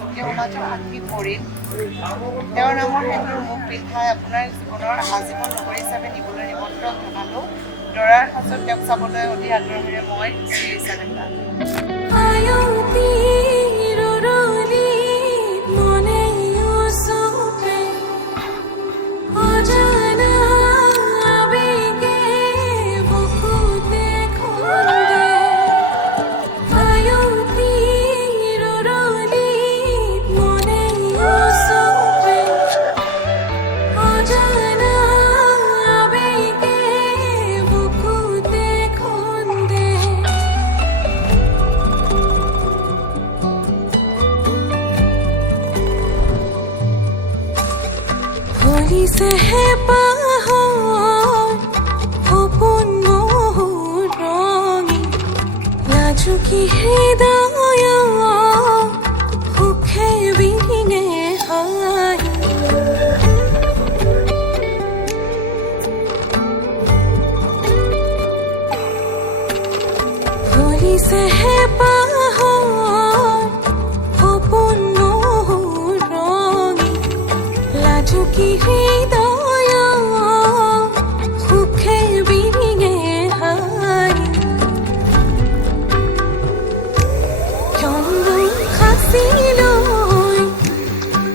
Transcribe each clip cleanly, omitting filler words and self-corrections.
স্বকীয় সমাজৰ সাক্ষী কৰিম। তেওঁৰ নামৰ সেন্দুৰ মুখ পিন্ধাই আপোনাৰ জীৱনৰ আজীৱন নগৰী হিচাপে নিবলৈ নিমন্ত্ৰণ জনালোঁ। দৰাৰ সাজত তেওঁক চাবলৈ অতি আগ্ৰহেৰে মই শ্ৰী চানেকা। ভৰিছেহে পাহৰ সপোন মোৰ ৰঙি লাজুকী হৃদয় সুখে বিনে হাঁহি ভৰিছেহে পাহৰ সপোন মোৰ ৰঙি লাজুকী হৃদয় সুখে বিনে হাঁহি ক্ষণবোৰ সাঁচি লৈ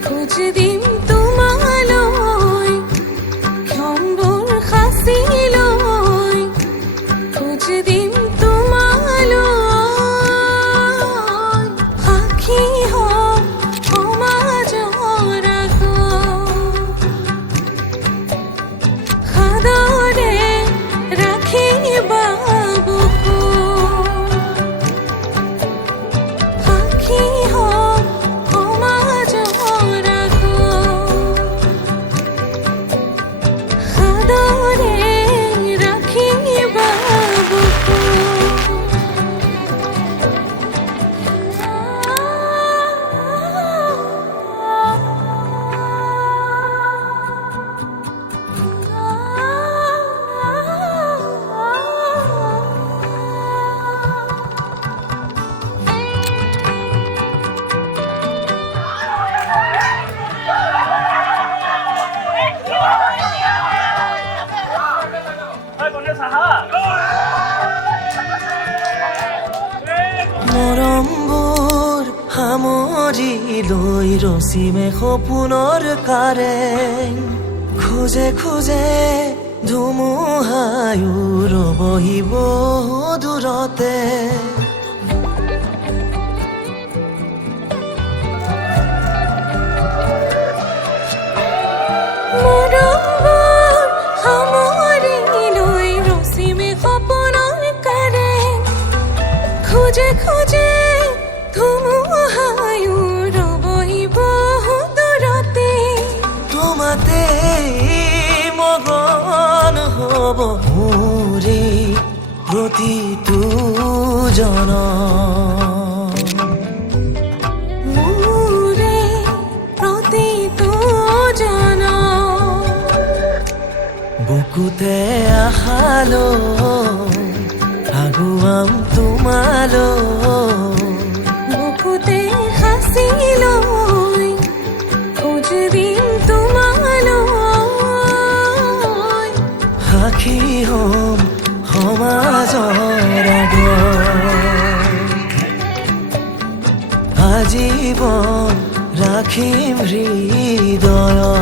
খোজ দিম তোমালৈ ক্ষণবোৰ সাঁচি লৈ খোজ দিম তোমালৈ সাক্ষী হ'ম সমাজৰ আগত সাদৰে ৰাখিবা বুকুত সাক্ষী হ'ম সমাজৰ আগত সাদৰে ৰাখিবা মৰমবোৰ সামৰি লৈ ৰচিমে সপোনৰ কাৰেং খোজে খোজে ধুমুহায়ো ৰবহিব দূৰতে মৰমবোৰ সামৰি লৈ ৰচিমে সপোনৰ কাৰেং খোজে খোজে ধুমুহায়ো ৰবহিব দূৰতে তোমাতে মগন হ'ব মোৰে প্ৰতিটো জনম মোৰে প্ৰতিটো জনম বুকুতে আশালৈ আগুৱাম তোমালৈ বুকুতে সাঁচি লৈ খোজ দিম তোমালৈ সাক্ষী হ'ম সমাজৰ আগত আজীৱন ৰাখিম হৃদয়ত